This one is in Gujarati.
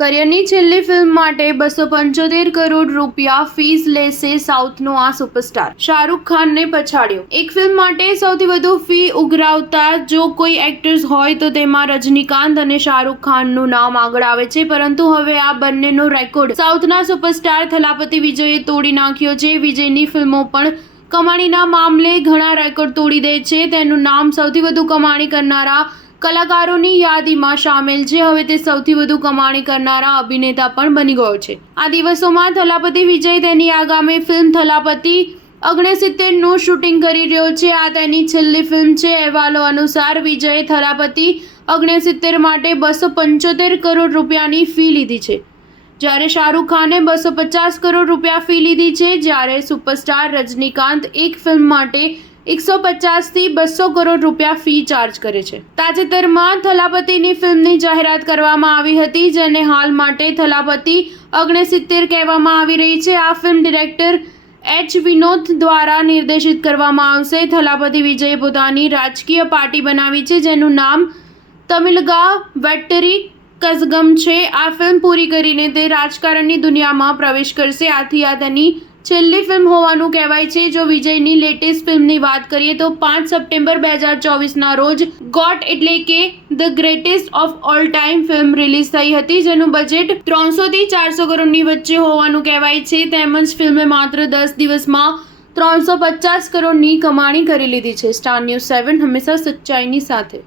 કરિયરની છેલ્લી ફિલ્મ માટે 275 કરોડ રૂપિયા ફીસ લેશે સાઉથનો આ સુપરસ્ટાર. શાહરૂખ ખાનને પછાડ્યો. એક ફિલ્મ માટે સૌથી વધુ ફી ઉઘરાવતા જો કોઈ એક્ટર્સ હોય તો તેમાં રજનીકાંત અને શાહરૂખ ખાનનું નામ આગળ આવે છે. પરંતુ હવે આ બંનેનો રેકોર્ડ સાઉથના સુપરસ્ટાર થલાપતિ વિજયે તોડી નાખ્યો છે. વિજયની ફિલ્મો પણ કમાણીના મામલે ઘણા રેકોર્ડ તોડી દે છે. તેનું નામ સૌથી વધુ કમાણી કરનારા કલાકારોની યાદીમાં સામેલ છે. હવે તે સૌથી વધુ કમાણી કરનારા અભિનેતા પણ બની ગયો છે. આ દિવસોમાં થલાપતિ વિજય તેની આગામી ફિલ્મ થલાપતિ 69નું શૂટિંગ કરી રહ્યો છે. આ તેની છેલ્લી ફિલ્મ છે. અહેવાલો અનુસાર વિજયે થલાપતિ 69 માટે 275 કરોડ રૂપિયાની ફી લીધી છે, જ્યારે શાહરૂખ ખાને 250 કરોડ રૂપિયા ફી લીધી છે. જ્યારે સુપરસ્ટાર રજનીકાંત એક ફિલ્મ માટે 150 થી 200 કરોડ રૂપિયા ફી ચાર્જ કરે છે. તાજેતરમાં થલાપતિની ફિલ્મની જાહેરાત કરવામાં આવી હતી, જેને હાલ માટે થલાપતિ 69 કહેવામાં આવી રહી છે. આ ફિલ્મ ડિરેક્ટર એચ વિનોદ દ્વારા નિર્દેશિત કરવામાં આવશે. થલાપતિ વિજયે પોતાની રાજકીય પાર્ટી બનાવી છે, જેનું નામ તમિલગા વેટ્ટરી કઝગમ છે. આ ફિલ્મ પૂરી કરીને તે રાજકારણની દુનિયામાં પ્રવેશ કરશે. આથી આ તેની છેલ્લી ફિલ્મ હોવાનું કહેવાય છે. જો વિજયની લેટેસ્ટ ફિલ્મની વાત કરીએ તો 5 સપ્ટેમ્બર 2024ના રોજ ગોટ એટલે કે the greatest of all time film release થઈ હતી, જેનું બજેટ 300 થી 400 કરોડની વચ્ચે હોવાનું કહેવાય છે. તેમજ ફિલ્મે માત્ર 10 દિવસમાં 350 કરોડની કમાણી કરી લીધી છે. સ્ટાર ન્યૂઝ 7 હંમેશા સચ્ચાઈની સાથે.